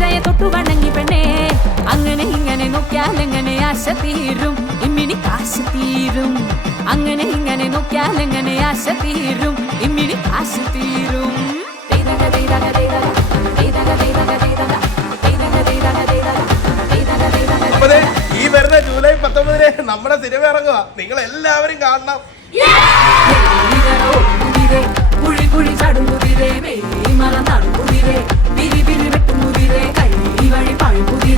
കുതിരയെ തൊട്ടു വണങ്ങി പെണ്ണേ അങ്ങനെ ഇങ്ങനെ നോക്കിയാൽ എങ്ങനെ ആശ തീരും ഇമ്മിണി കാശ് തീരും അങ്ങനെ ഇങ്ങനെ നോക്കിയാൽ എങ്ങനെ ആശ തീരും ഇമ്മിണി കാശ് തീരും ഈ വരുന്ന ജൂലൈ 19 നമ്മുടെ സിനിമ ഇറങ്ങുക, നിങ്ങൾ എല്ലാവരും കാണണം. കുഴി കുഴി ചാടും കുതിരേ മല നാടും കുതിരേ പിരി പിരി വെട്ടും കുതിരേ കൈ വഴി പഴം കുതിരേ